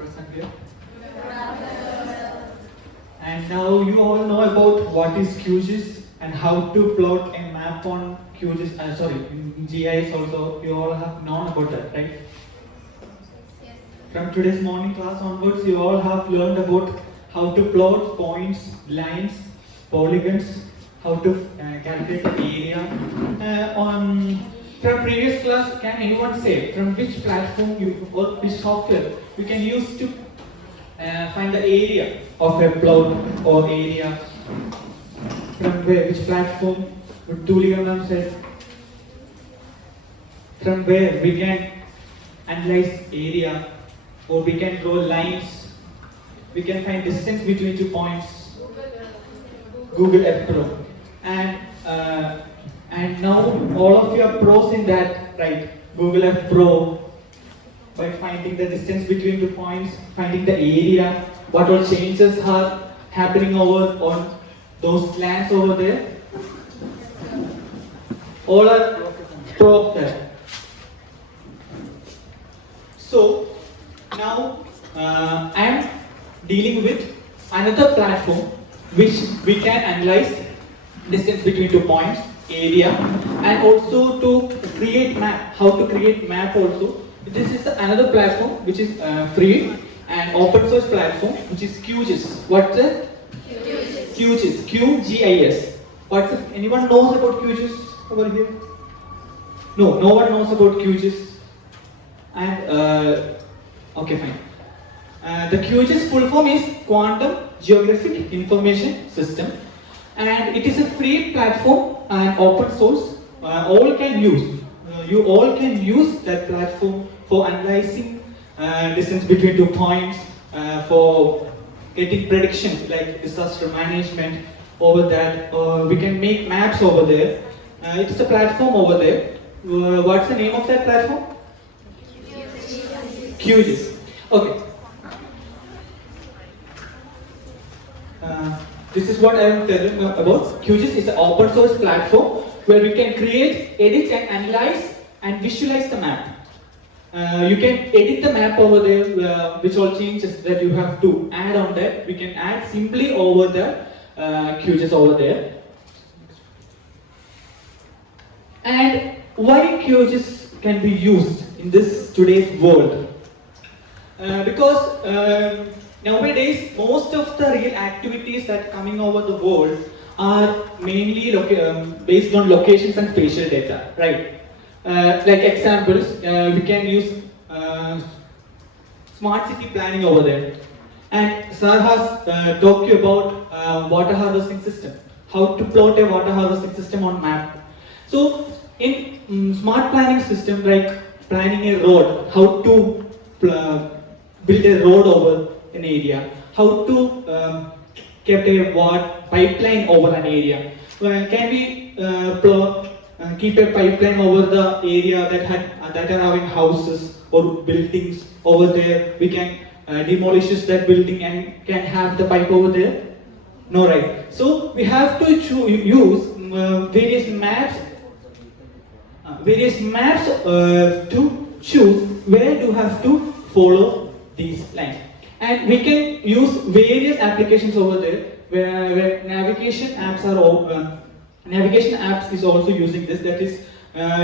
present here. And now you all know about what is QGIS and how to plot a map on QGIS. In GIS also you all have known about that, right? Yes. From today's morning class onwards, you all have learned about how to plot points, lines, polygons, how to calculate the area. From previous class, can anyone say from which platform or which software you can use to find the area of a plot or area? From which platform would Tulia ma'am say? From where we can analyze area, or we can draw lines, we can find distance between two points. Google Earth Pro. And now all of you are pros in that, right? Google Earth Pro, by finding the distance between two points, finding the area, what all changes are happening over on those lands over there. All are pro of that. So now I am dealing with another platform which we can analyze distance between two points, area, and also to create map. How to create map also. This is another platform which is free and open source platform which is QGIS. What's it? QGIS. QGIS. What's it? Anyone knows about QGIS over here? No one knows about QGIS. And okay, fine. The QGIS full form is Quantum Geographic Information System, and it is a free platform and open source. All can use. You all can use that platform for analyzing distance between two points, for getting predictions like disaster management over that. We can make maps over there. It's a platform over there. What's the name of that platform? QGIS. Okay. This is what I am telling about. QGIS is an open source platform where we can create, edit and analyze and visualize the map. You can edit the map over there, which all changes that you have to add on that. We can add simply over the QGIS over there. And why QGIS can be used in this today's world? Because nowadays most of the real activities that are coming over the world are mainly based on locations and spatial data, right? Like examples, we can use smart city planning over there. And Sir has talked to you about water harvesting system, how to plot a water harvesting system on map. So in smart planning system, like planning a road, how to build a road over an area, how to keep a pipeline over an area. Can we keep a pipeline over the area that are having houses or buildings over there? We can demolish that building and can have the pipe over there? No, right? So we have to use various maps to choose where do have to follow these lines. And we can use various applications over there where navigation apps are navigation apps is also using this. That is,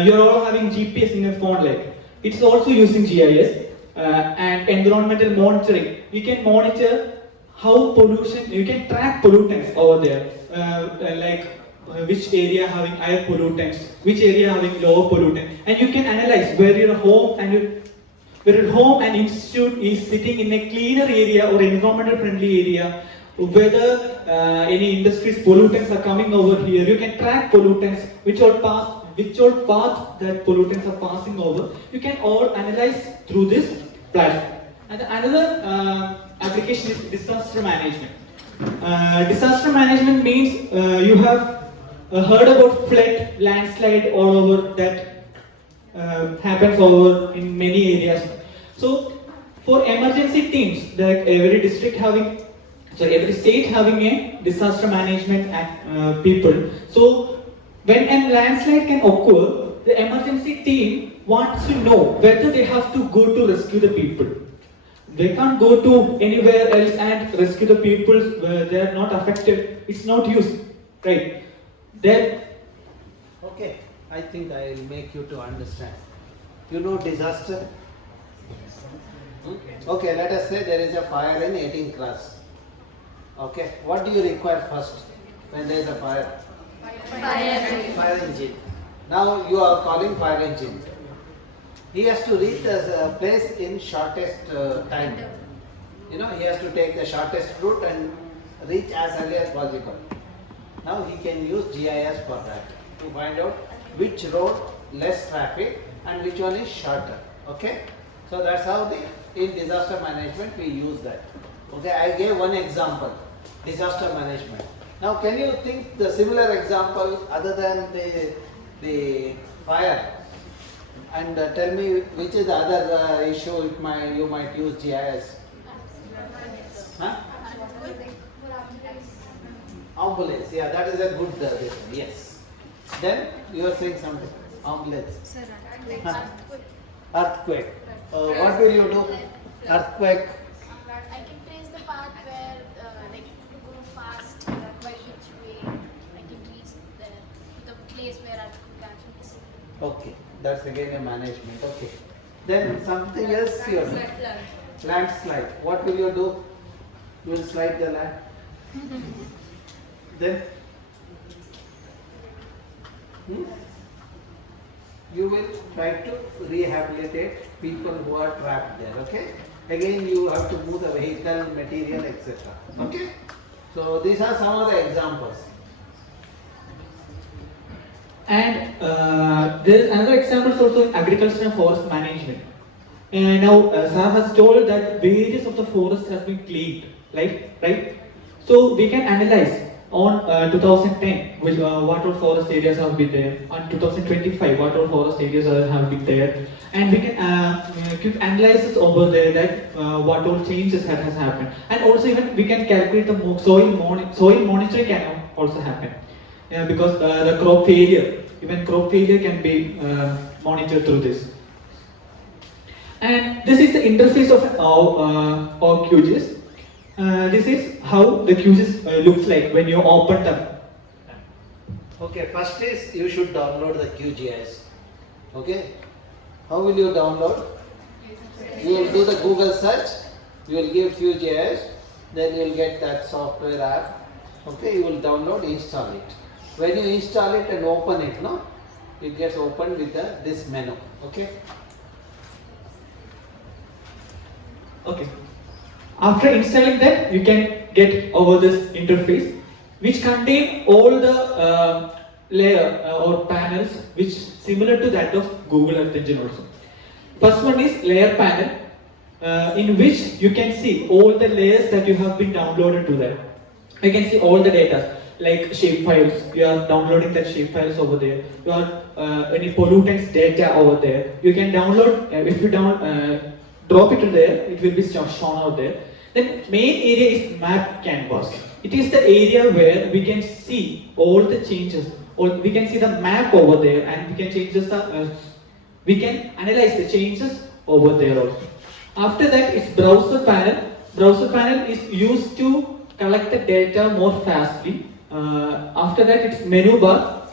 you're all having GPS in your phone, like it's also using GIS and environmental monitoring. You can monitor how pollution. You can track pollutants over there, which area having higher pollutants, which area having lower pollutant, and you can analyze where your home and institute is sitting in a cleaner area or environmental friendly area, whether any industries pollutants are coming over here. You can track pollutants, which all path that pollutants are passing over. You can all analyze through this platform. And another application is disaster management. Disaster management means you have heard about flood, landslide all over that happens over in many areas. So for emergency teams, like every state having a disaster management people. So when a landslide can occur, the emergency team wants to know whether they have to go to rescue the people. they can't go to anywhere else and rescue the people where they are not affected. It's not used, right? Then, Okay, I think I will make you to understand. You know disaster? Okay, let us say there is a fire in 18 class. Okay, what do you require first when there is a fire? Fire engine. Now you are calling fire engine. He has to reach the place in shortest time. You know, he has to take the shortest route and reach as early as possible. Now he can use GIS for that to find out which road less traffic and which one is shorter. Okay, so that's how in disaster management we use that. Okay, I gave one example, disaster management. Now can you think the similar example other than the fire, and tell me which is the other issue you might use GIS? Huh? Ambulance, yeah, that is a good decision, yes. Then you are saying something, ambulance. Sir, Huh? Earthquake. What will you do? Earthquake. I can trace the path where, like, to go fast, by which way I can reach the place where I could catch it. Okay, that's again a management. Okay. Then something else you do. Landslide. What will you do? You will slide the land. Then you will try to rehabilitate people who are trapped there. Okay. Again, you have to move the vehicle, material, etc. Okay. So these are some of the examples. and there is another example also in agriculture and forest management. And now Sir has told that various of the forests has been cleaned, right? So we can analyze on 2010 which what all forest areas have been there, on 2025 what all forest areas have been there, and we can give analysis over there that what all changes has happened, and also even we can calculate the soil monitoring can also happen, because the crop failure, even crop failure can be monitored through this. And this is the interface of our QGIS. This is how the QGIS looks like when you open them. Okay, first is you should download the QGIS. Okay, how will you download? You will do the Google search, you will give QGIS, then you will get that software app. Okay, you will download, install it. When you install it and open it, no, it gets opened with this menu. Okay. Okay. After installing that, you can get over this interface, which contain all the layer or panels which similar to that of Google Earth Engine also. First one is layer panel, in which you can see all the layers that you have been downloaded to there. You can see all the data like shape files. You are downloading that shape files over there. You are any pollutants data over there. You can download if you drop it to there, it will be shown out there. Then main area is map canvas. It is the area where we can see all the changes, or we can see the map over there, and we can we can analyze the changes over there also. After that, it's browser panel. Browser panel is used to collect the data more fastly. After that, it's menu bar.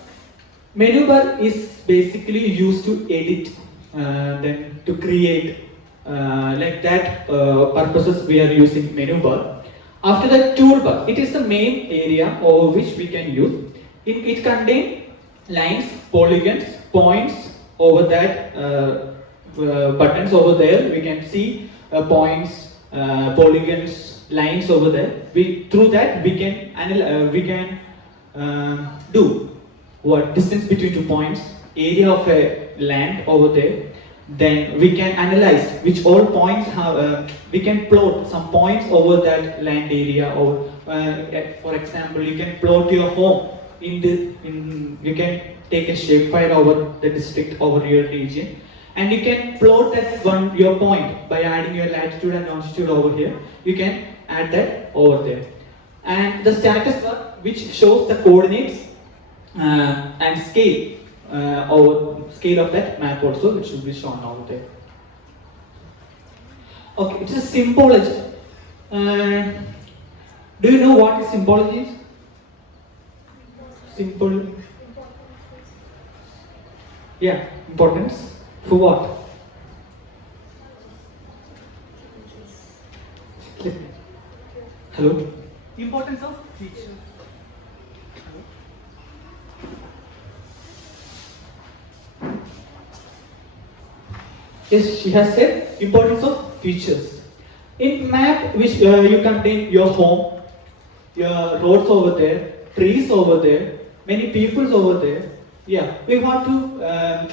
Menu bar is basically used to edit, then to create. Like that purposes we are using menu bar. After that, toolbar. It is the main area over which we can use. It contains lines, polygons, points over that, buttons over there. We can see points, polygons, lines over there. Through that we can do what distance between 2 points, area of a land over there. Then we can analyze which all points have, we can plot some points over that land area, or for example, you can plot your home you can take a shapefile over the district over your region, and you can plot that your point by adding your latitude and longitude over here. You can add that over there. And the status bar, which shows the coordinates and scale. Or scale of that map also, which will be shown over there. Okay, it's a symbology. Do you know what is symbology? Simple. Yeah, importance. For what? Hello? Importance of features. Yes, she has said importance of features. In map which you contain your home, your roads over there, trees over there, many peoples over there. Yeah, we want to,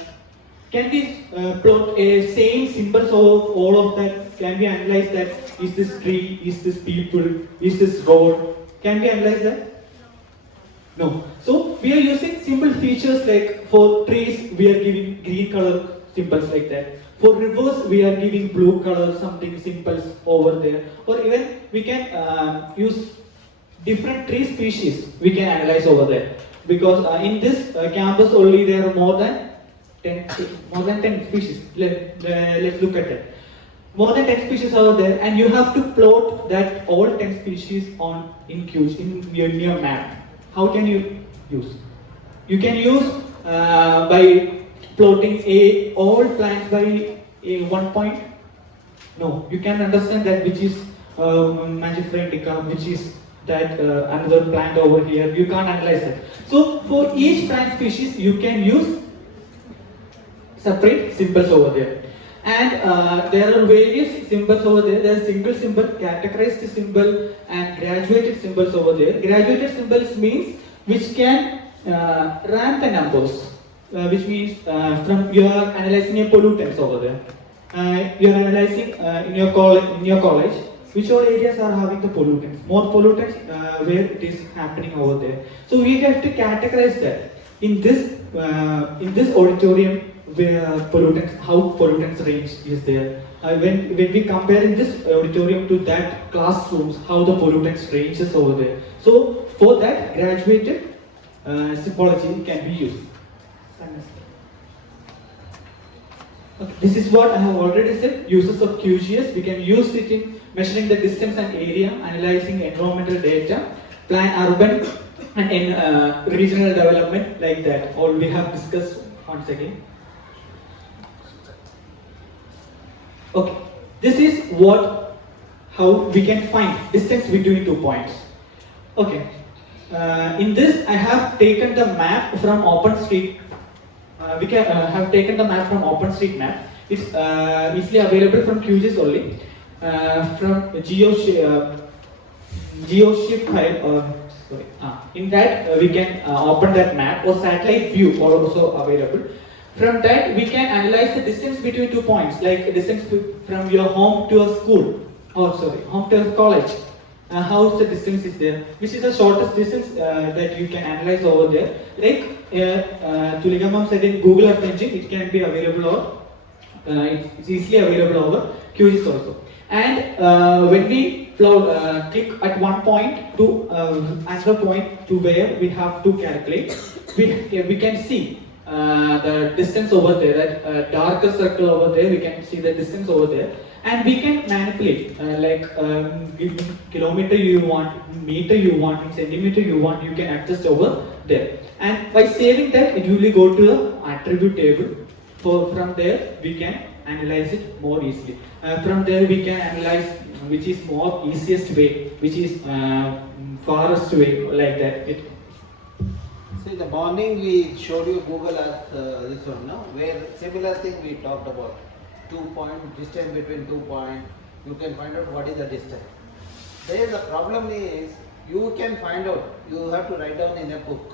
can we plot a same symbols of all of that? Can we analyze that? Is this tree, is this people, is this road? Can we analyze that? No. So we are using simple features like for trees we are giving green color symbols like that. For rivers we are giving blue color something symbols over there. Or even we can use different tree species we can analyze over there. Because in this campus only there are more than 10 species. Let's look at that. More than 10 species are there, and you have to plot that all 10 species on in your map. How can you use? You can use by plotting all plants by one point. No, you can understand that which is Mangifera indica, which is that another plant over here. You can't analyze that. So for each plant species, you can use separate symbols over there. And there are various symbols over there. There is single symbol, categorized symbol, and graduated symbols over there. Graduated symbols means which can rank the numbers, which means from you are analyzing a pollutants over there. You are analyzing in your college, which all areas are having the pollutants. More pollutants where it is happening over there. So we have to categorize that in this auditorium. Where pollutants, how pollutants range is there. When we compare in this auditorium to that classrooms, how the pollutants ranges over there. So for that, graduated symbology can be used. Okay. This is what I have already said. Uses of QGIS. We can use it in measuring the distance and area, analyzing environmental data, plan urban and in regional development like that. All we have discussed once again. Okay, this is how we can find distance between 2 points. Okay, in this I have taken the map from OpenStreet. We can have taken the map from OpenStreetMap. It's easily available from QGIS only. From GeoShip file. In that we can open that map, or satellite view also available. From that, we can analyze the distance between 2 points, like distance from your home to a school, home to a college. How the distance is there, which is the shortest distance that you can analyze over there. Like Tuligamam said in Google Earth Engine, it can be available or it's easily available over QGIS also. And when we click at one point to another point to where we have to calculate, we can see the distance over there, that darker circle over there, we can see the distance over there, and we can manipulate kilometer you want, meter you want, centimeter you want, you can adjust over there. And by saving that, it will go to the attribute table. From there we can analyze it more easily. From there we can analyze which is more easiest way, which is farthest way, like that. So in the morning we showed you Google Earth, this one, no? Where similar thing we talked about. 2 point, distance between 2 points, you can find out what is the distance. There the problem is, you can find out, you have to write down in a book.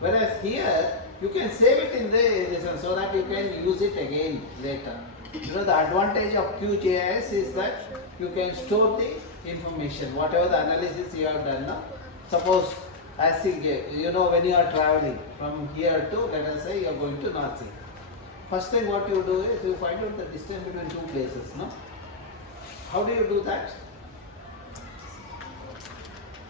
Whereas here, you can save it in this one so that you can use it again later. You know, the advantage of QGIS is that you can store the information, whatever the analysis you have done now. Suppose, as you know, when you are traveling from here to, let us say you are going to North Sea. First thing what you do is you find out the distance between two places, no? How do you do that?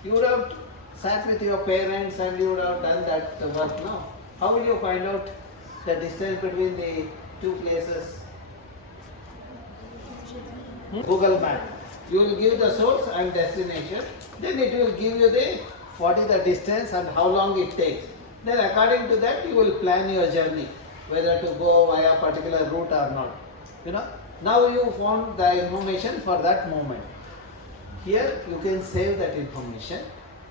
You would have sat with your parents and you would have done that work, no? How will you find out the distance between the two places? Google Map. You will give the source and destination, then it will give you the what is the distance and how long it takes. Then according to that you will plan your journey, whether to go via a particular route or not. You know, now you found the information for that moment. Here you can save that information.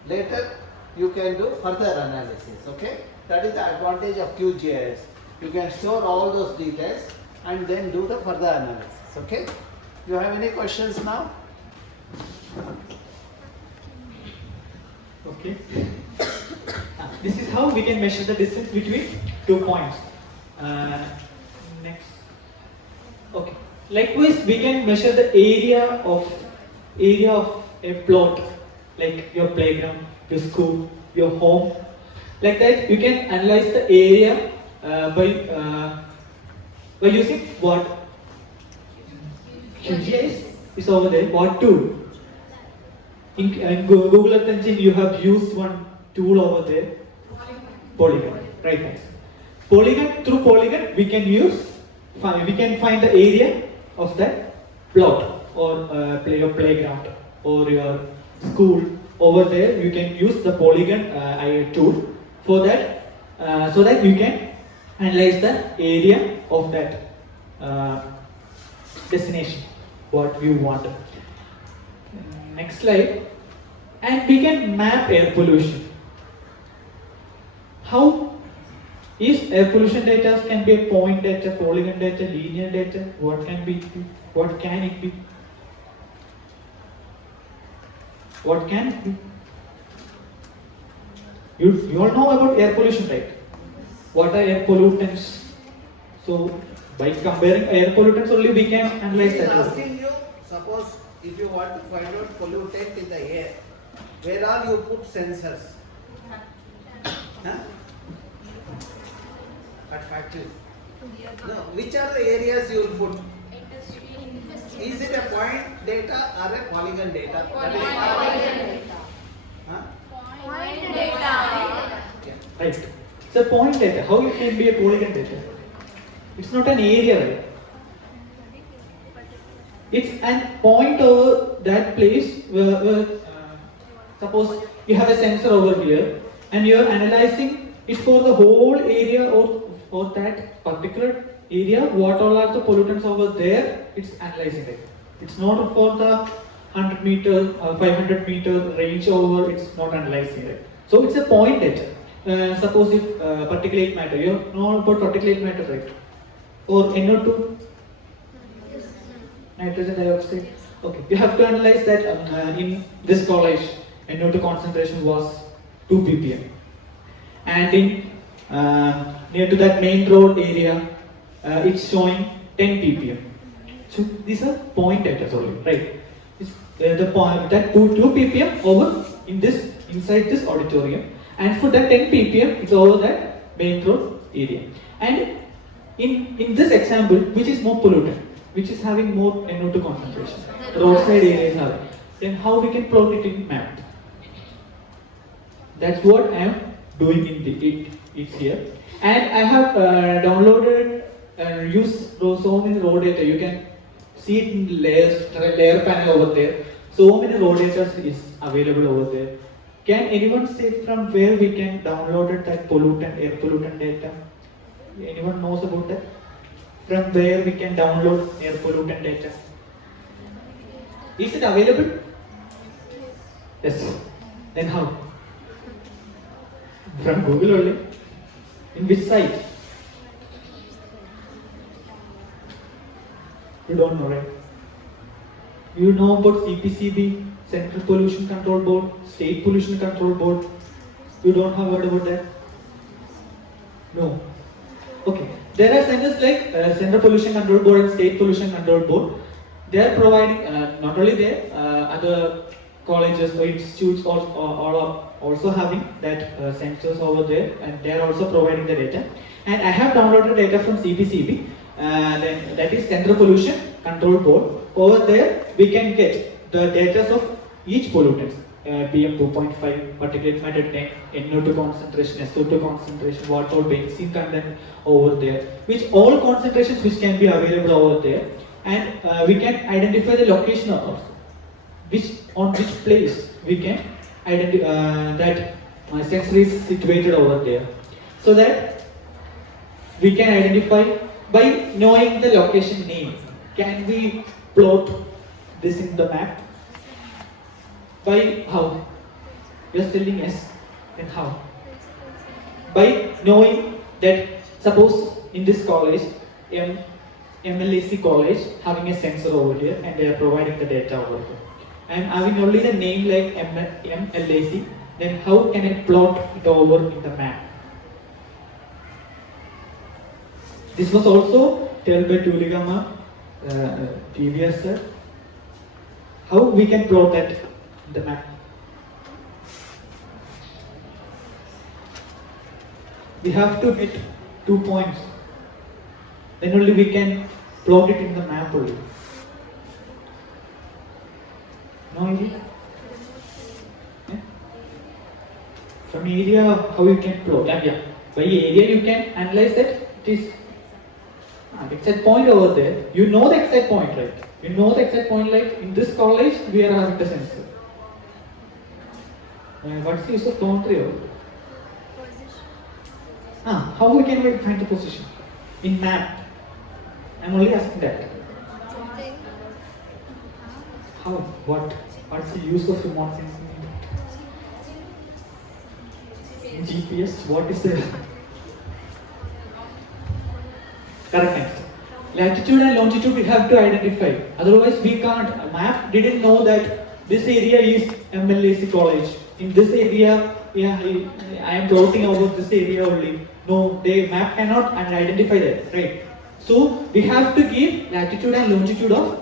Later you can do further analysis. Okay, that is the advantage of QGIS. You can store all those details and then do the further analysis. Okay, you have any questions now? Okay. This is how we can measure the distance between 2 points. Next. Okay. Likewise, we can measure the area of a plot, like your playground, your school, your home. Like that, you can analyze the area by using what? QGIS is over there. What tool? In Google Earth Engine, you have used one tool over there. Polygon, right? Guys. Through Polygon, we can find the area of that plot or your playground or your school. Over there, you can use the Polygon tool for that, so that you can analyze the area of that destination, what you want. Next slide. And we can map air pollution. How is air pollution data? Can be a point data, polygon data, linear data. What can it be? What can it be? You all know about air pollution, right? What are air pollutants? So by comparing air pollutants only we can analyze He is that. asking you, suppose if you want to find out pollutant in the air, where are you put sensors? Huh? At factories. No, which are the areas you will put? Is it a point data or a polygon data? Huh? Yeah. Right. It's a point data. How it can be a polygon data? It's not an area, right? It's a point over that place where suppose you have a sensor over here and you are analyzing it for the whole area or for that particular area. What all are the pollutants over there? It's analyzing it. It's not for the 100 meter or 500 meter range over. It's not analyzing it. So it's a point data. Suppose if particulate matter, you know about particulate matter, right? Or NO2, nitrogen dioxide. Okay, you have to analyze that in this college. NO2 concentration was 2 ppm, and in near to that main road area, it's showing 10 ppm. So these are point data only, right? It's, the point that 2 ppm over inside this auditorium, and for that 10 ppm, it's over that main road area. And in this example, which is more polluted, which is having more NO2 concentration, roadside areas have. Then how we can plot it in map? That's what I am doing in it's here. And I have downloaded and used so many raw data. You can see it in layer panel over there. So many raw data is available over there. Can anyone say from where we can download that air pollutant data? Anyone knows about that? From where we can download air pollutant data? Is it available? Yes. Then how? From Google only. In which site? You don't know, right? You know about CPCB, Central Pollution Control Board, State Pollution Control Board. You don't have heard about that? No. Okay. There are centers like Central Pollution Control Board and State Pollution Control Board. They are providing, not only there, other colleges or institutes are also having that sensors over there, and they are also providing the data. And I have downloaded data from CPCB, then that is Central Pollution Control Board. Over there, we can get the data of each pollutant, PM 2.5, particulate matter 10, NO2 concentration, SO2 concentration, what all benzene content over there, which all concentrations which can be available over there. and we can identify the location also, on which place we can identify that sensor is situated over there, so that we can identify by knowing the location name. Can we plot this in the map? By how? You're telling yes. Then how? By knowing that, suppose in this college, MLAC college having a sensor over here and they are providing the data over here. I am having only the name like MLAC, then how can I plot it over in the map? This was also told by Tuligama, TVRAMACHANDra sir. How we can plot that in the map? We have to get 2 points. Then only we can plot it in the map only. No idea? Yeah? From area, how you can plot? Yeah. By area you can analyze that it is exact point over there. You know the exact point, right? You know the exact point, like in this college we are having the sensor. What's the use of geometry over there? How we can find the position? In map. I'm only asking that. How? What? What's the use of remote sensing? In GPS, what is the correct answer? Latitude and longitude we have to identify. Otherwise we can't. A map didn't know that this area is MLAC college. In this area, yeah, I am plotting over this area only. No, the map cannot identify that, right? So we have to give latitude and longitude of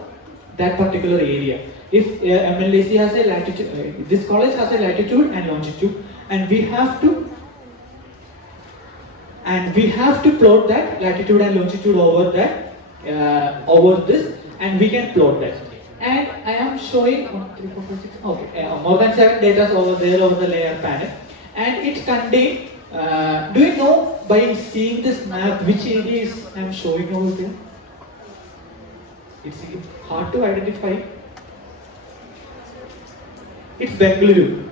that particular area. If MLAC has a latitude, this college has a latitude and longitude, and we have to plot that latitude and longitude over that over this, and we can plot that. And I am showing 1, 3, 4, 5, 6. Okay, more than 7 data over there over the layer panel, and it contains. Do you know by seeing this map which areas I am showing over there? It's hard to identify. It's Bengaluru.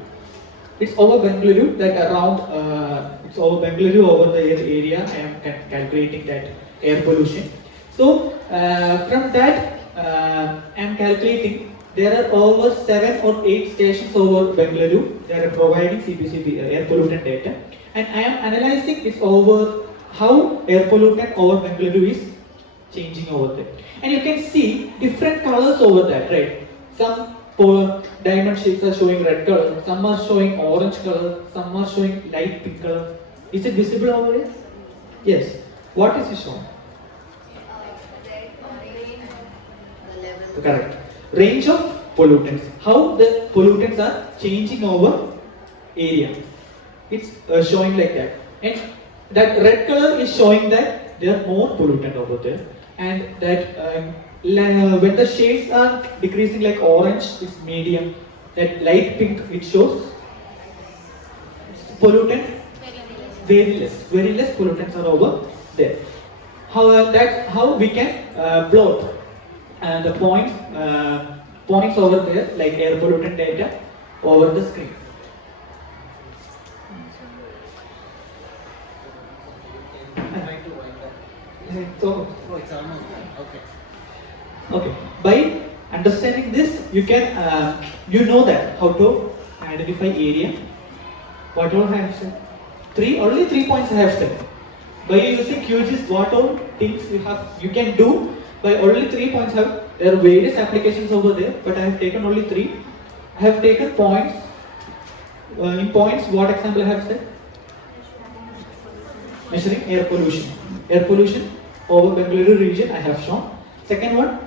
It's over Bengaluru, that around, it's over Bengaluru over the area. I am calculating that air pollution. So, from that, I am calculating there are over 7 or 8 stations over Bengaluru. They are providing CPCB air pollutant data. And I am analyzing this over how air pollutant over Bengaluru is changing over there. And you can see different colors over that, right? Some diamond shapes are showing red color, some are showing orange color, some are showing light pink color. Is it visible over here? Yes. What is it showing? Correct. Range of pollutants. How the pollutants are changing over area. It's showing like that. And that red color is showing that there are more pollutant over there. And that when the shades are decreasing like orange, it's medium. That light pink, it shows pollutant very less pollutants are over there. That's how we can plot the points over there, like air pollutant data over the screen. So, it's almost done. Okay. Okay. By understanding this, you can you know that how to identify area. What all I have said? Only 3 points I have said. By using QGIS, what all things you can do. By only 3 points there are various applications over there, but I have taken only 3. I have taken points. In points, what example I have said? Measuring air pollution. Air pollution over Bengaluru region I have shown. Second one,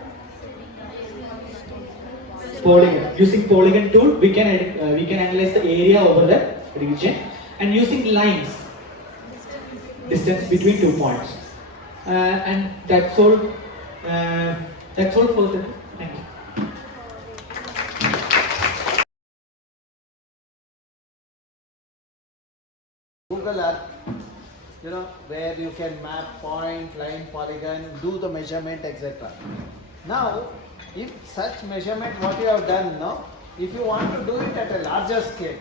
polygon. Using polygon tool, we can analyze the area over that region, and using lines, distance between 2 points. And that's all. That's all for the. Thank you. Google Earth, where you can map point, line, polygon, do the measurement, etc. Now, if such measurement what you have done now, if you want to do it at a larger scale,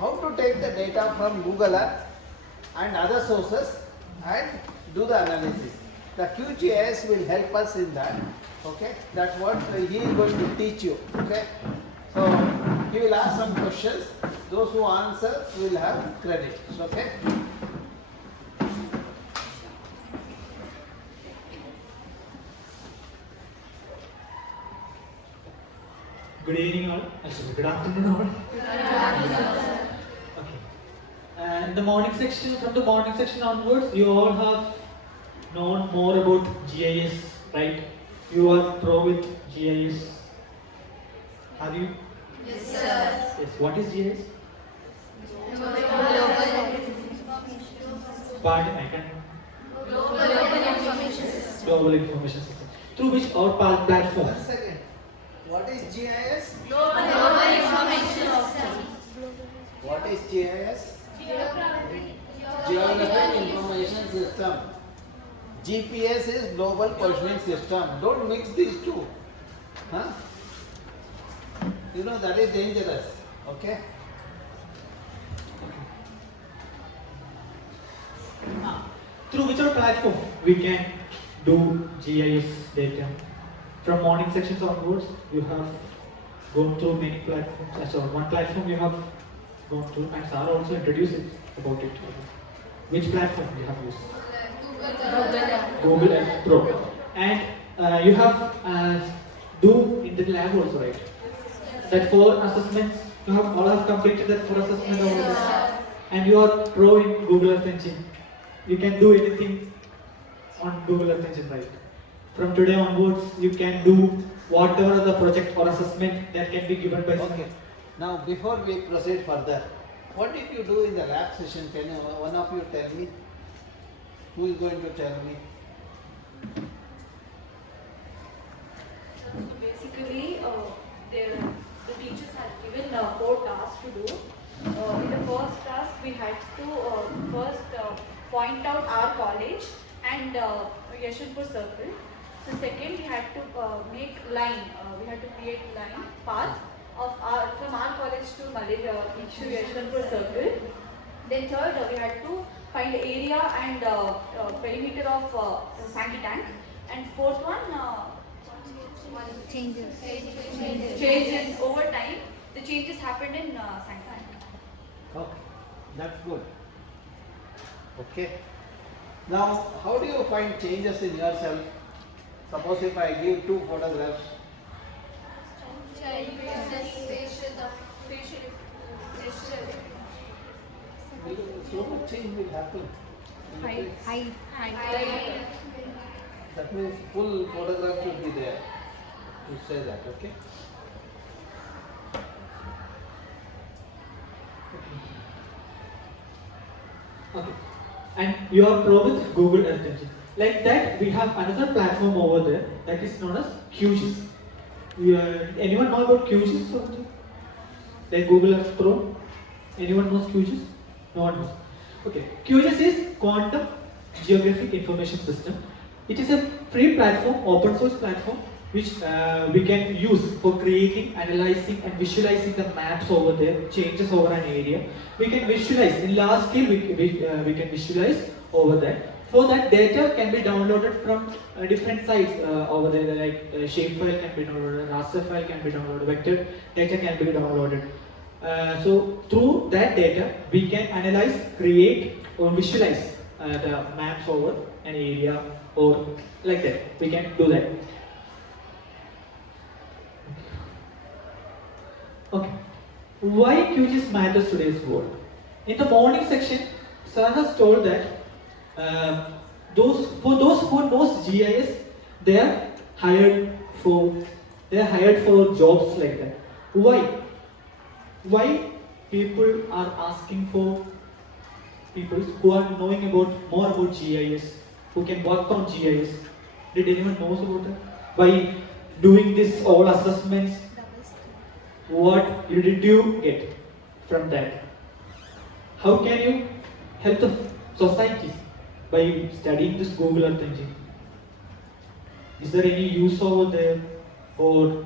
how to take the data from Google Earth and other sources and do the analysis. The QGIS will help us in that. Okay, that's what he is going to teach you. Okay, so he will ask some questions. Those who answer will have credit. Okay. Good evening all. Actually, good afternoon all. Okay. And the morning section, from the morning section onwards, you all have known more about GIS, right? You are pro with GIS. Are you? Yes, sir. Yes. What is GIS? Global Pardon, I can. information system. Global information system. Through which our platform. 1 second. What is GIS? Global information system. What is GIS? Geographic Geographic Information System. GPS is Global Positioning System. Don't mix these two. Huh? You know that is dangerous. Okay? Through which our platform we can do GIS data. From morning sections onwards, you have gone through many platforms. So one platform you have gone through, and Sarah also introduced it about it. Which platform you have used? Google Earth Pro. And you have do in the lab also, right? That 4 assessments, you have all have completed that 4 assessments over there. And you are pro in Google Earth Engine. You can do anything on Google Earth Engine, right? From today onwards, you can do whatever the project or assessment that can be given by Okay. Now, before we proceed further, what did you do in the lab session? Can you, one of you tell me? Who is going to tell me? So basically, the teachers had given 4 tasks to do. In the first task, we had to first point out our college and Yeshwanpur circle. So second, we had to make line. We had to create line path of from our college to Malaysia to Yeshwanpur circle. Then third, we had to find area and perimeter of sandy tank. And fourth one, change in over time. The changes happened in sandy tank. Okay, that's good. Okay. Now, how do you find changes in yourself? Suppose if I give 2 photographs. So much change will happen. Height. That means full photograph should be there. You say that, okay? Okay. And you are pro with Google Earth Engine. Like that, we have another platform over there that is known as QGIS. Anyone know about QGIS? Like Google Earth Pro? Anyone knows QGIS? No one knows. Okay. QGIS is Quantum Geographic Information System. It is a free platform, open source platform, which we can use for creating, analyzing and visualizing the maps over there, changes over an area. We can visualize, in large scale we can visualize over there. For that, data can be downloaded from different sites over there, like shapefile can be downloaded, raster file can be downloaded, vector data can be downloaded. So through that data, we can analyze, create or visualize the maps over an area or like that. We can do that. Okay. Why QGIS matters today's world? In the morning section, Sir has told that those who knows GIS, they are hired for jobs like that. Why? Why people are asking for people who are knowing more about GIS, who can work on GIS? Did anyone knows about that? By doing this all assessments, what did you get from that? How can you help the society by studying this Google Earth Engine? Is there any use over there? Or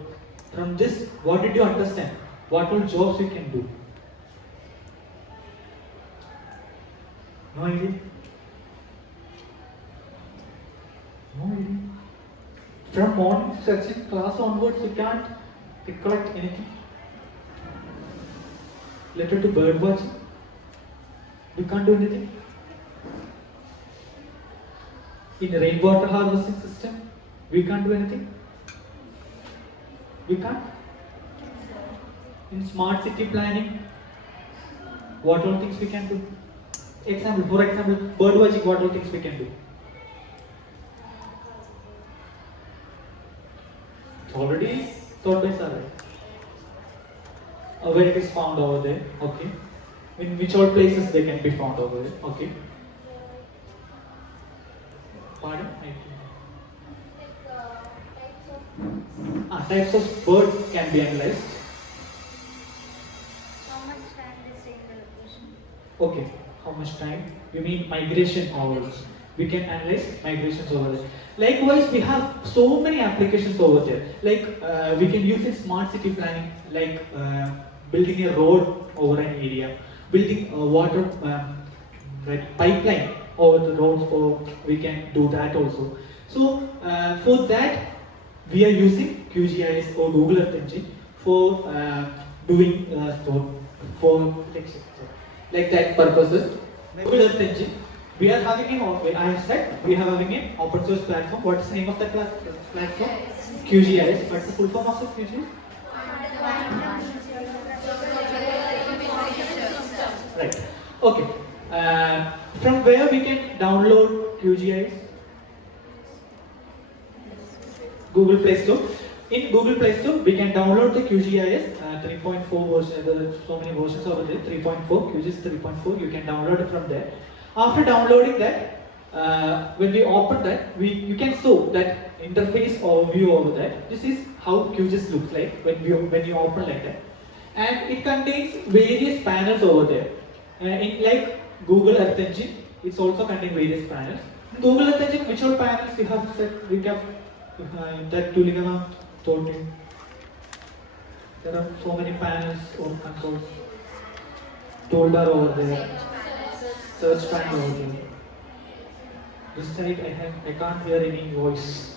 from this, what did you understand? What all jobs you can do? No idea? No idea. From morning searching class onwards, you can't recollect anything. Related to bird watching, we can't do anything. In rainwater harvesting system, we can't do anything. We can't. In smart city planning, what all things we can do? For example, bird watching, what all things we can do? It's already taught by Sarah. Where it is found over there, okay. In which all places they can be found over there, okay. Pardon? Types of bird can be analyzed. How much time they stay in the location? Okay, how much time? You mean migration hours? We can analyze migrations over there. Likewise, we have so many applications over there. Like we can use in smart city planning, like building a road over an area, building a water pipeline over the roads, or we can do that also. So for that, we are using QGIS or Google Earth Engine for doing for like that purposes. Google Earth Engine, we are having an, I have said, we are having an open source platform. What is the name of that platform? QGIS. What's the full form of the QGIS? Right. Okay. From where we can download QGIS? Google Play Store. In Google Play Store, we can download the QGIS 3.4 version. There are so many versions over there. 3.4, QGIS 3.4. You can download it from there. After downloading that, when we open that, you can show that interface or view over that. This is how QGIS looks like when you open like that, and it contains various panels over there. In like Google Earth Engine, it's also contains various panels. In Google Earth Engine, which all panels we have set? We have that Tuligama told you. There are so many panels or controls. Toolbar over there. Search panel over there. This side I can't hear any voice.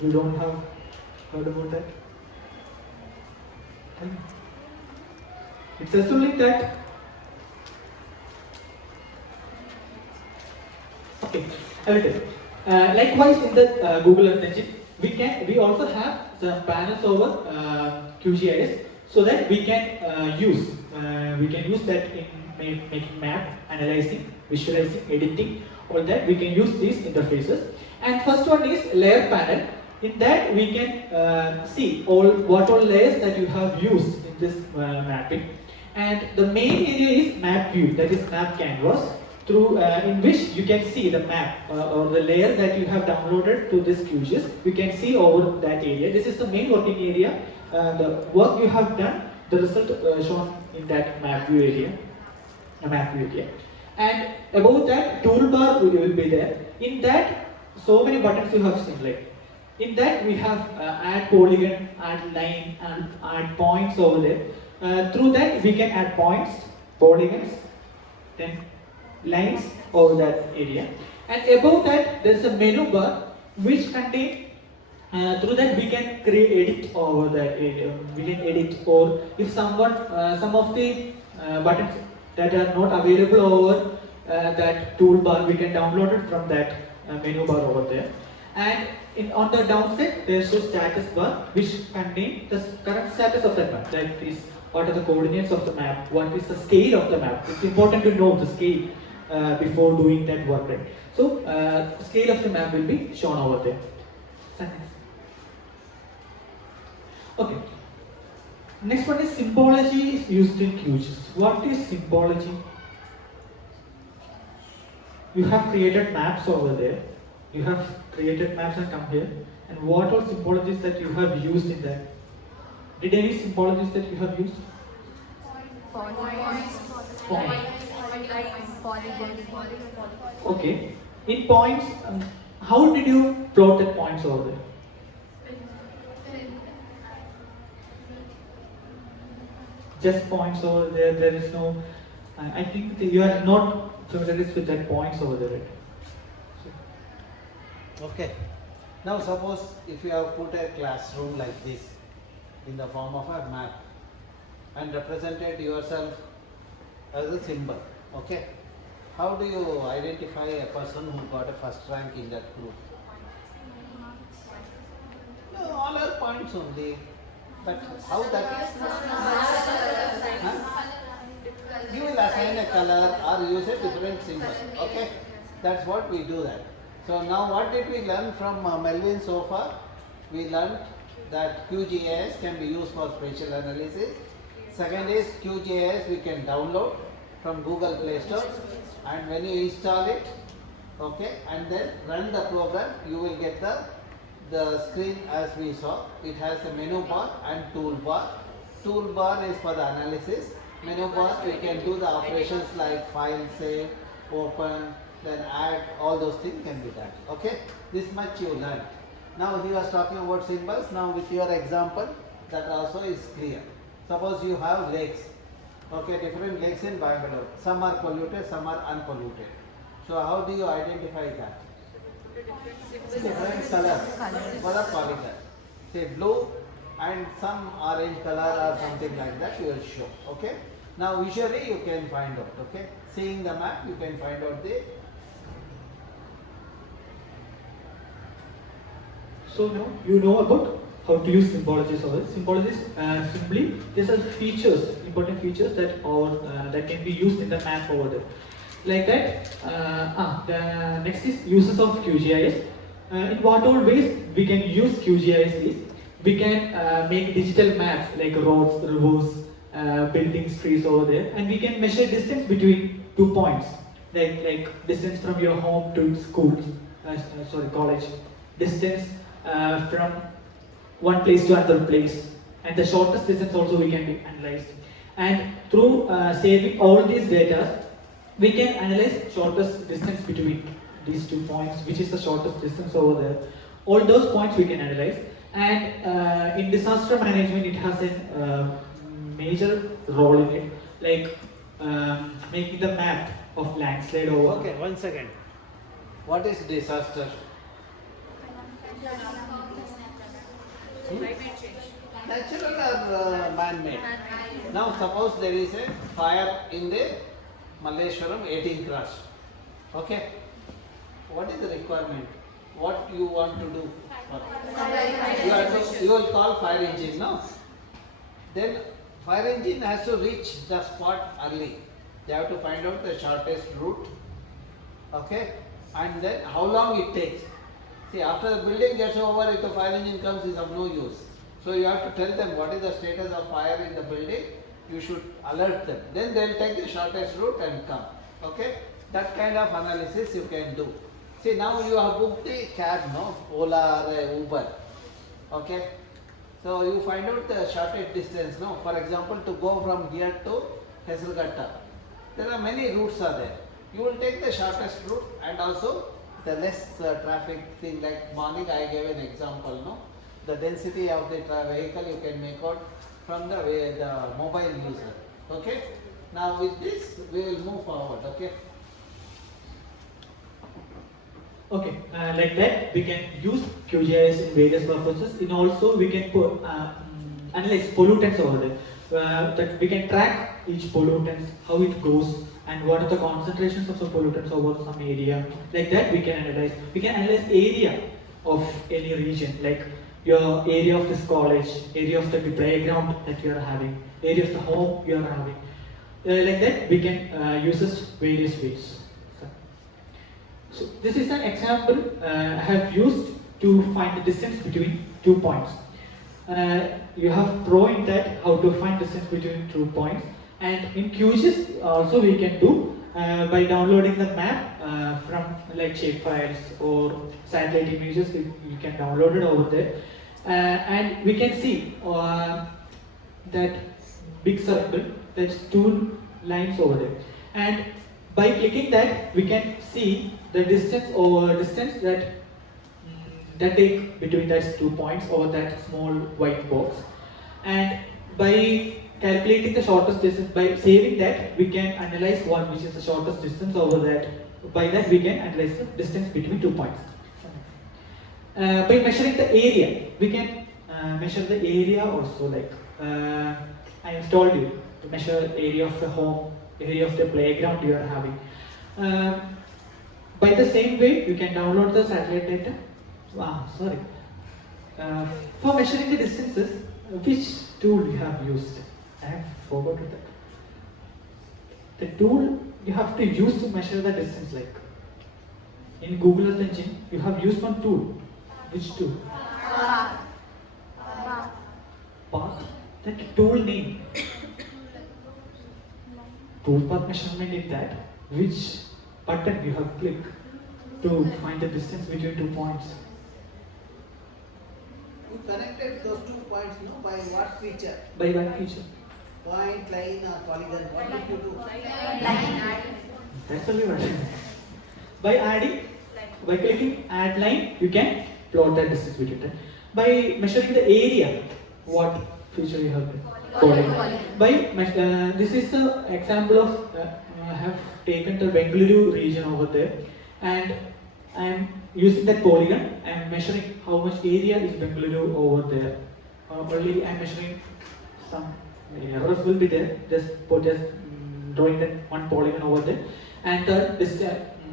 You don't have heard about that? It's actually that. Okay, I will tell you. Likewise, in the Google Earth Engine, we also have some panels over QGIS, so that we can use that in making map, analyzing, visualizing, editing. All that we can use these interfaces. And first one is layer panel. In that we can see what all layers that you have used in this mapping. And the main area is map view, that is map canvas, through in which you can see the map or the layer that you have downloaded to this QGIS. You can see over that area. This is the main working area. The work you have done, the result shown in that map view area. And above that, toolbar will be there. In that, so many buttons you have seen. Like in that, we have add polygon, add line, and add points over there. Through that, we can add points, polygons, then lines over that area. And above that, there is a menu bar which contains. Through that, we can edit over that area. We can edit, or if someone, some of the buttons that are not available over that toolbar, we can download it from that menu bar over there. And on the downside, there is a status bar which contains the current status of that map. That is, what are the coordinates of the map? What is the scale of the map? It's important to know the scale before doing that work, right? So, the scale of the map will be shown over there. Okay. Next one is symbology is used in QGIS. What is symbology? You have created maps over there. You have created maps and come here. And what are symbologies that you have used in that? Did any symbologies that you have used? Points. Okay. in points, how did you plot the points over there? Just points over there, there is no, I think that you are not familiar with that points over there, right? Okay. Now suppose if you have put a classroom like this in the form of a map and represented yourself as a symbol, okay? How do you identify a person who got a first rank in that group? No, all are points only. But how that? Huh? You will assign a color or use a different symbol. Okay, that's what we do that. So now what did we learn from Melvin so far? We learned that QGIS can be used for spatial analysis. Second is QGIS we can download from Google Play Store, and when you install it, okay, and then run the program, you will get the screen as we saw. It has a menu bar and toolbar. Toolbar is for the analysis. Menu bar you can do the operations like file, save, open, then add, all those things can be done. Okay, this much you learned. Now he was talking about symbols. Now with your example, that also is clear. Suppose you have lakes. Okay, different lakes in Bangalore. Some are polluted, some are unpolluted. So how do you identify that? Different colors for the polygon. Say blue and some orange color or something like that you will show. Okay. Now visually you can find out. Okay. Seeing the map you can find out the. So now you know about how to use symbologies over. Symbologies simply these are features, important features that can be used in the map over there. Like that. The next is uses of QGIS. In what all ways we can use QGIS is we can make digital maps like roads, rivers, buildings, trees over there, and we can measure distance between 2 points, like distance from your home to school, college, distance from one place to another place, and the shortest distance also we can be analyzed. And through saving all these data, we can analyze shortest distance between these 2 points, which is the shortest distance over there. All those points we can analyze, and in disaster management it has a major role in it, like making the map of landslide over. Okay, 1 second. What is disaster? Natural or man-made? Now suppose there is a fire in the Malleshwaram 18 cross. Okay. What is the requirement? What you want to do? You will call fire engine, no? Then fire engine has to reach the spot early. They have to find out the shortest route. Okay. And then how long it takes. See, after the building gets over, if the fire engine comes, is of no use. So you have to tell them what is the status of fire in the building. You should alert them. Then they will take the shortest route and come. Okay. That kind of analysis you can do. See, now you have booked the cab, no? Ola or Uber. Okay. So you find out the shortest distance, no? For example, to go from here to Hesrughatta. There are many routes are there. You will take the shortest route and also the less traffic thing, like morning I gave an example, no? The density of the vehicle you can make out from the mobile user. Okay. Now with this we will move forward. Okay. Okay, like that we can use QGIS in various purposes. And also we can analyze pollutants over there. That we can track each pollutant, how it goes, and what are the concentrations of the pollutants over some area. Like that we can analyze. We can analyze area of any region, like your area of this college, area of the playground that you are having, area of the home you are having. Like that we can use this various ways. So this is an example I have used to find the distance between 2 points. You have drawn that how to find distance between 2 points, and in QGIS also we can do by downloading the map from like shape files or satellite images. You can download it over there, and we can see that big circle, that's 2 lines over there, and by clicking that we can see the distance that take between those 2 points over that small white box, and by calculating the shortest distance, by saving that, we can analyze which is the shortest distance over that. By that we can analyze the distance between 2 points. By measuring the area, we can measure the area also, like I have told you to measure area of the home, area of the playground you are having. By the same way, you can download the satellite data. For measuring the distances, which tool you have used? I have forgotten that. The tool you have to use to measure the distance, like in Google Earth Engine, you have used one tool. Which tool? Path. That tool name. Toolpath measurement is that. Which button you have clicked to find the distance between 2 points? You connected those 2 points, no? By what feature? By what feature? Point, line, or polygon. What did you do? That's only one. By adding, by clicking add line, you can plot the distance between them. By measuring the area, what feature you have? Polygon. By this is the example of I have taken the Bengaluru region over there, and I am using that polygon. I am measuring how much area is Bengaluru over there. Only I am measuring some errors will be there. Just drawing that one polygon over there, and this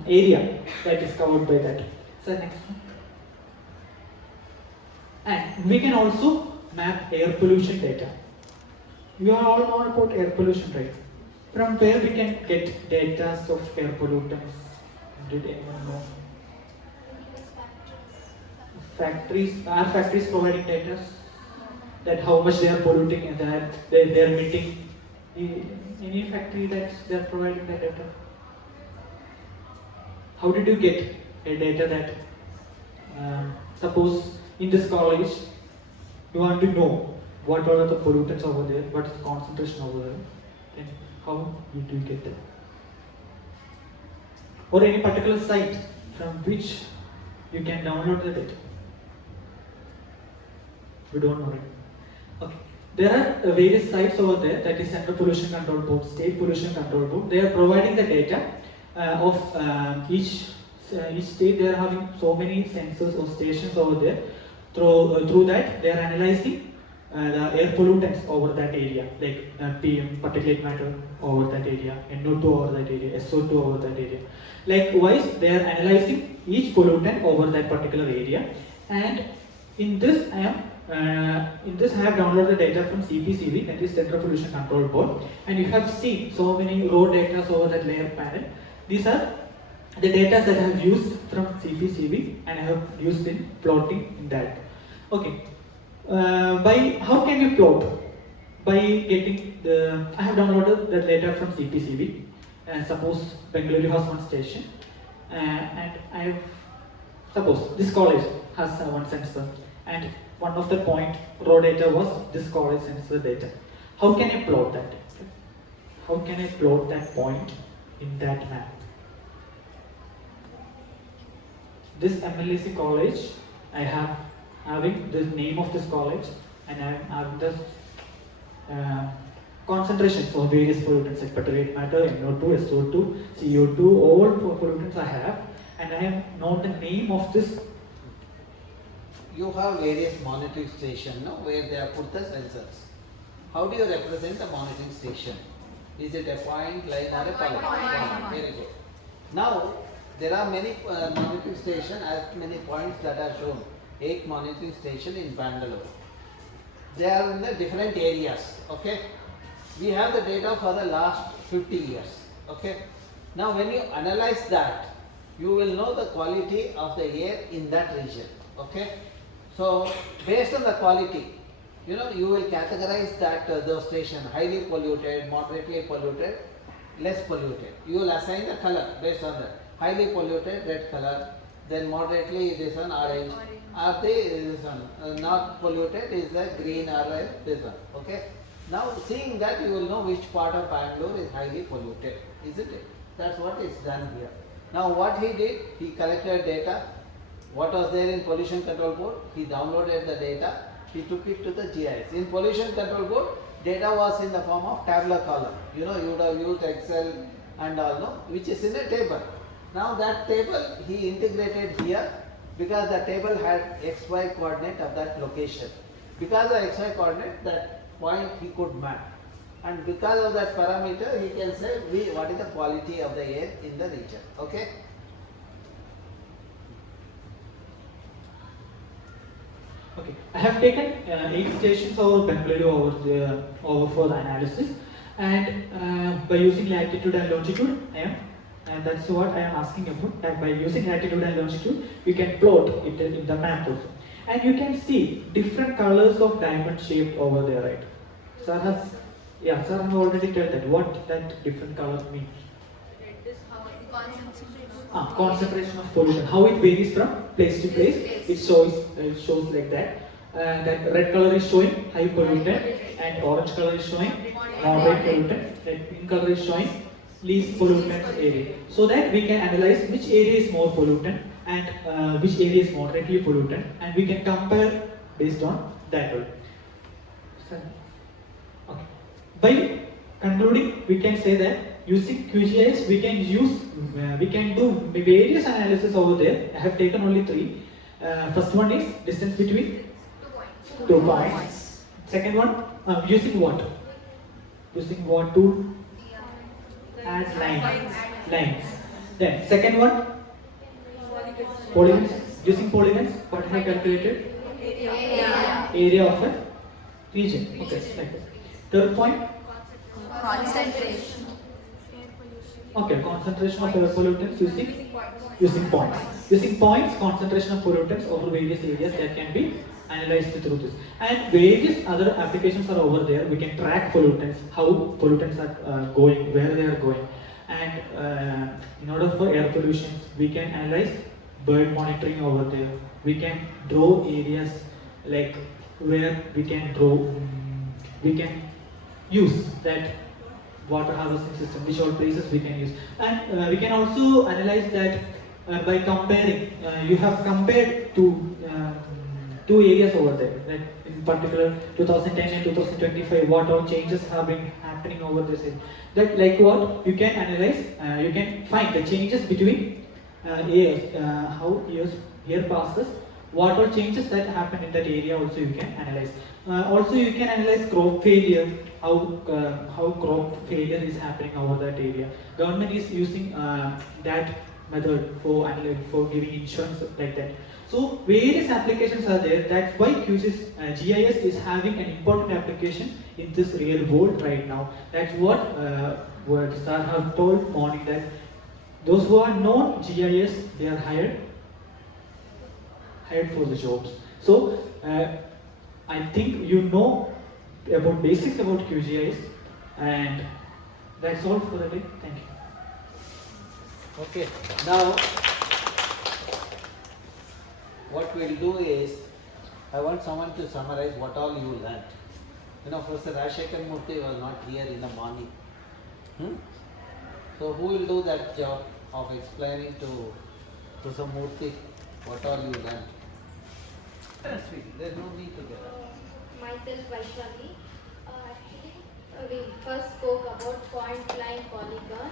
area that is covered by that. So next one. And we can also map air pollution data. You are all know about air pollution, right? From where we can get data of air pollutants? Did anyone know? Factories. Are factories providing data? That how much they are polluting and that they are emitting? Any factory that they are providing that data? How did you get a data that, suppose in this college, you want to know what are the pollutants over there, what is the concentration over there, then how did you get that? Or any particular site from which you can download the data? You don't know it. Okay. There are various sites over there, that is Central Pollution Control Board, State Pollution Control Board. They are providing the data of each state. They are having so many sensors or stations over there. Through that, they are analyzing the air pollutants over that area, like PM, particulate matter over that area, NO2 over that area, SO2 over that area. Likewise, they are analyzing each pollutant over that particular area. And in this, I have downloaded the data from CPCB, that is Central Pollution Control Board, and you have seen so many raw data over that layer panel. These are the data that I have used from CPCB and I have used in plotting in that. Okay. By how can you plot? By getting I have downloaded the data from CPCB, and suppose Bengaluru has one station, and I have, suppose this college has one sensor, and one of the point raw data was this college sensor data. How can I plot that? How can I plot that point in that map? This MLAC college, I have having the name of this college, and I am having the concentrations of various pollutants like particulate matter, NO2, SO2, CO2, all pollutants I have, and I have known the name of this. You have various monitoring stations, no, where they have put the sensors. How do you represent the monitoring station? Is it a point, line, or a polygon? Very good. Now, there are many monitoring stations, as many points that are shown. 8 monitoring stations in Bangalore. They are in the different areas. Okay. We have the data for the last 50 years. Okay. Now, when you analyze that, you will know the quality of the air in that region. Okay. So, based on the quality, you will categorize that those stations highly polluted, moderately polluted, less polluted. You will assign the color based on that. Highly polluted, red color, then moderately this one, orange. Are they this one? Not polluted is the green or this one. Okay. Now, seeing that, you will know which part of Bangalore is highly polluted, isn't it? That's what is done here. Now what he did, he collected data, what was there in pollution control board, he downloaded the data, he took it to the GIS. In pollution control board, data was in the form of tabular column. You know, you would have used Excel and all, no? Which is in a table. Now that table he integrated here because the table had XY coordinate of that location. Because of XY coordinate, that point he could map. And because of that parameter, he can say what is the quality of the air in the region. Okay? Okay, I have taken 8 stations over Bengaluru over for the analysis, and by using latitude and longitude, and that's what I am asking about. That by using latitude and longitude, you can plot it in the map also, and you can see different colors of diamond shaped over there, right? Sir has, yeah, sir have already told that what that different colors mean. Concentration of pollution, how it varies from place to place. It shows like that. That red color is showing high pollutant, and orange color is showing moderate pollutant, and pink color is showing least pollutant area. So that we can analyze which area is more pollutant and which area is moderately pollutant, and we can compare based on that one. Okay. By concluding, we can say that using QGIS, we can do various analysis over there. I have taken only 3. First one is distance between 2 points. Second one, using what? Using what to add lines. Then second one, polygons. Using polygons, what have I calculated? Area of a region. Okay, like that. Third point, Concentration. okay, concentration of air pollutants using points. Using points, concentration of pollutants over various areas that can be analyzed through this. And various other applications are over there. We can track pollutants, how pollutants are going, where they are going. And in order for air pollution, we can analyze bird monitoring over there. We can draw areas like where we can use that water harvesting system, which all places we can use. And we can also analyze that by comparing. You have compared two areas over there, like in particular 2010 and 2025, what all changes have been happening over this area. That like what you can analyze, you can find the changes between years, how year passes, what all changes that happen in that area also you can analyze. Also you can analyze crop failure, how crop failure is happening over that area. Government is using that method for giving insurance like that. So various applications are there. That's why GIS is having an important application in this real world right now. That's what sir have told morning, that those who are known GIS, they are hired for the jobs. So I think you know about basics about QGIS, and that's all for the day. Thank you. Okay, now what we'll do is, I want someone to summarize what all you learned. You know, Professor Rajshekhar Murthy was not here in the morning. So who will do that job of explaining to Professor Murthy what all you learned? There's no need to get up. Myself, Vaishnavi. Actually, we first spoke about point line polygon.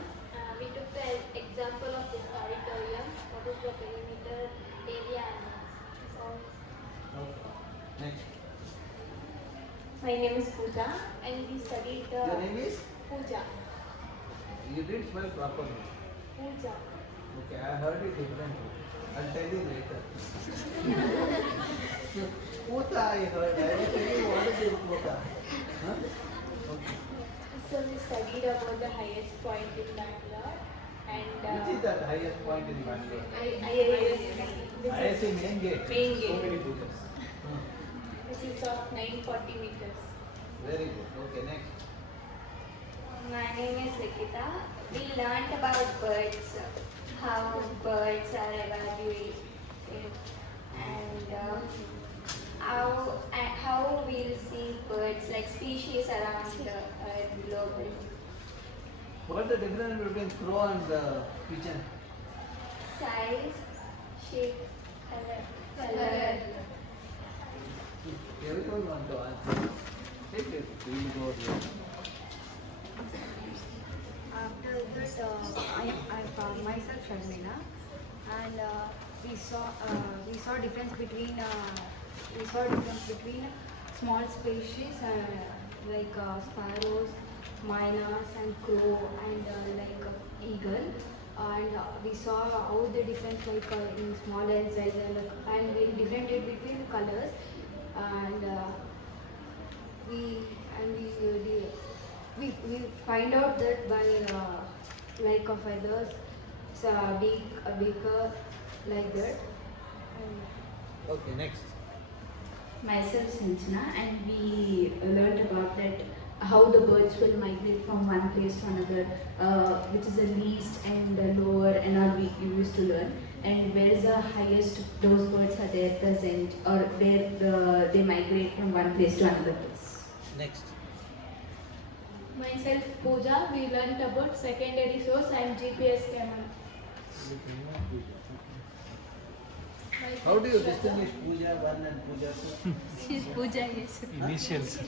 We took the example of this auditorium. What is the perimeter, area, and Next. my name is Pooja, and we studied the Your name is? Pooja. You didn't spell properly. Pooja. Okay, I heard it differently. I'll tell you later. Puta, I heard. I will tell you what is Puta. Huh? Okay. So we studied about the highest point in Bangalore, and Which is that highest point in Bangalore? IISc, IISc main gate. Main So gate. many meters. which is of 940 meters. Very good. Okay, next. My name is Likita. We learned about birds, how birds are evaluated, and how we'll see birds like species around the earth globally. What's the difference between crow and pigeon? size, shape, color. Everyone want to answer. Take it. We will go here. After that, I found myself Sharmila, and we saw difference between small species like sparrows, miners, and crow, and eagle. And we saw how the difference in small and size, and we differentiate between colors, and we find out that by like of feathers, a beaker, like that. Okay, next. Myself Sanjana, and we learned about that how the birds will migrate from one place to another, which is the least and the lower, and all we used to learn, and where is the highest those birds are there present, or where they migrate from one place to another place. Next. Myself Pooja, we learnt about secondary source and GPS camera. How do you distinguish Puja 1 and Puja 2? She's Pooja, yes. Initials.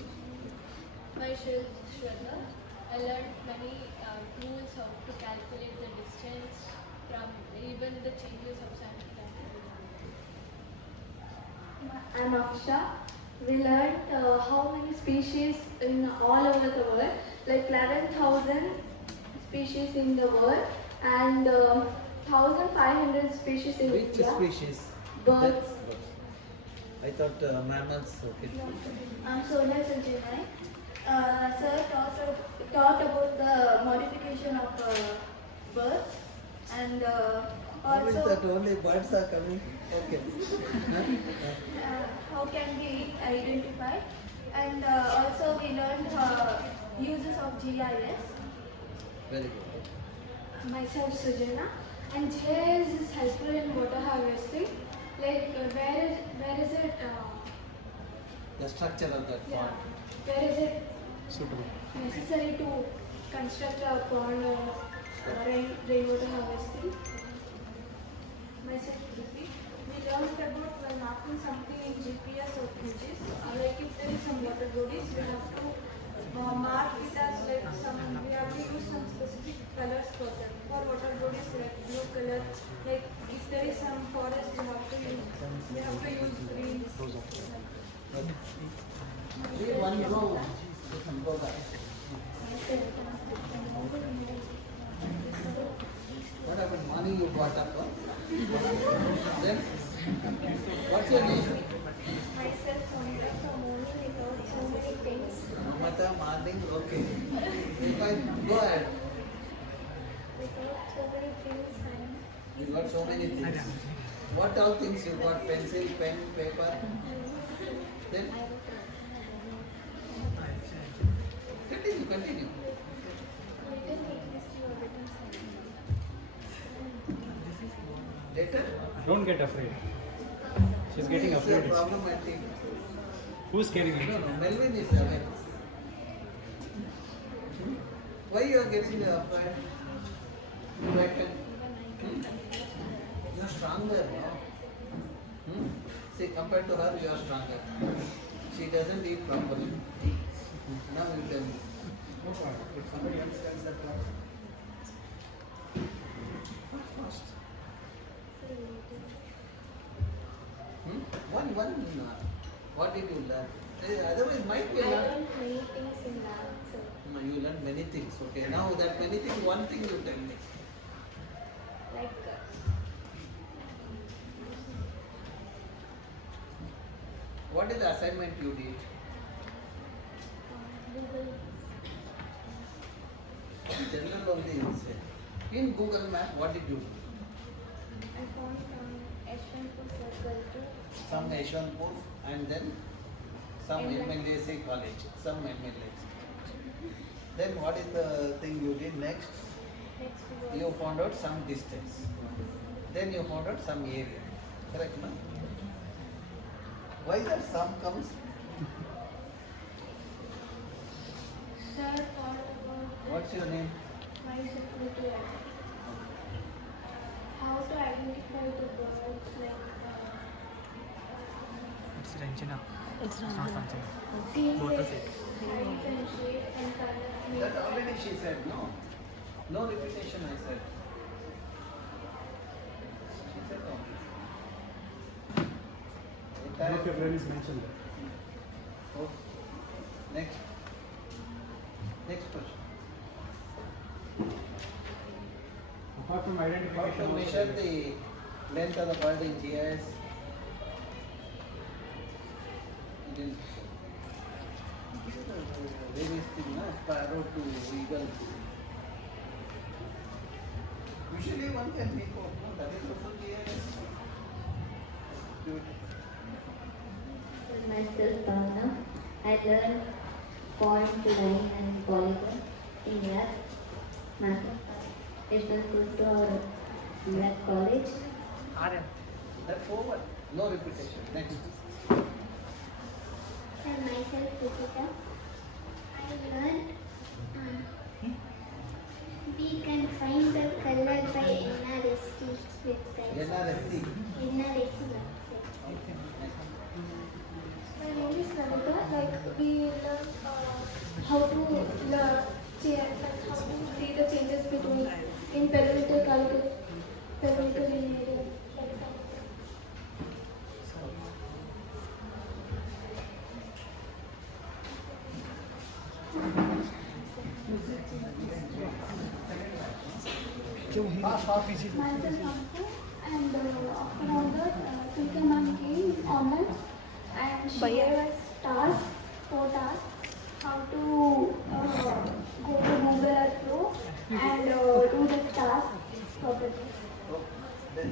Myself Shraddha, I learnt many tools how to calculate the distance from even the changes of sand. I'm Aksha. We learned how many species in all over the world, like 11,000 species in the world, and 1,500 species in Which India. species? Birds. I thought mammals. Okay. I'm Sonia Sanjay. Sir taught about the modification of birds, and How is that also only birds are coming? Okay. how can be identified, and also we learned uses of GIS. Very good. Myself Sujana, and GIS is helpful in water harvesting. Like where is it? The structure of that Yeah, pond. where is it Suitable. necessary to construct a pond or rainwater harvesting? Myself Kriti. We learned about while mapping something in GPS or QGIS. Like if there is some water bodies, we have to mark it as like some. We have to use some specific colors for them. For water bodies, like blue color. Like if there is some forest, we have to use green. Okay. Leave one row. Go back. What happened? Morning you got up, huh? Then, what's your name? Myself, Mamata, from morning without so many things. Mamata, morning, okay. If I go ahead, Without so many things, and you got so many things. What all things you got? Pencil, pen, paper. Then, continue. Later? Don't get afraid. She's getting It's afraid. problematic. Who's carrying No, it? no, Melvin is away. Why you are getting afraid? Frightened? You are stronger, no? See, compared to her, you are stronger. She doesn't eat properly. Now you tell me. If somebody else tells that one. Not fast. One. What did you learn? Otherwise, might be I learn. learned many things in lab. So No, you learn many things. Okay. Now that many things, one thing you tell me. like What is the assignment you did? Google. General only you say. In Google Map, what did you do? I found from H1 circle to Some Yeshwanthpur and then some MLAC college. Some MLAC. Then what is the thing you did next? next to You found out some distance. Then you found out some area. Correct, no? Why that some comes? Sir thought about What's your name? my security. How to identify identify the birds like It's Ranjana. It's It's not Sanjana. seeing Both their are sick. height and shape and color. That already she said, no. No repetition, I said. She said no. One of your friends mentioned that. Oh. Next. Next question. Apart from How identification, to measure the length of the bird in GIS? You didn't. Give the various things, no? Sparrow to eagle. Usually one can think of, no? That is also GIS. Do it. Myself, Bhavna. I learned point, line and polygon in math. It's been good to our math college. That's forward. No repetition. Next. And myself, Rupita. I learned we can find the color by NRST website. NRSC. NRSC website. Okay. Next. My name is Navita. Like we learn how to learn like how to see the changes between in perimeter calculus, perimeter linear, like something. Myself Anku, and after all that, Tulka ma'am came online and she gave us tasks, 4 tasks, how to go to Google Earth Pro and do the task properly. Oh, then.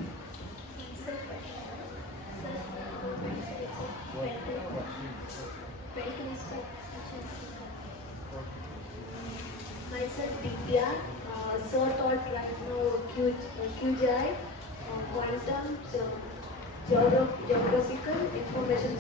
Myself, Divya. So taught right now QGIS, quantum, geographical information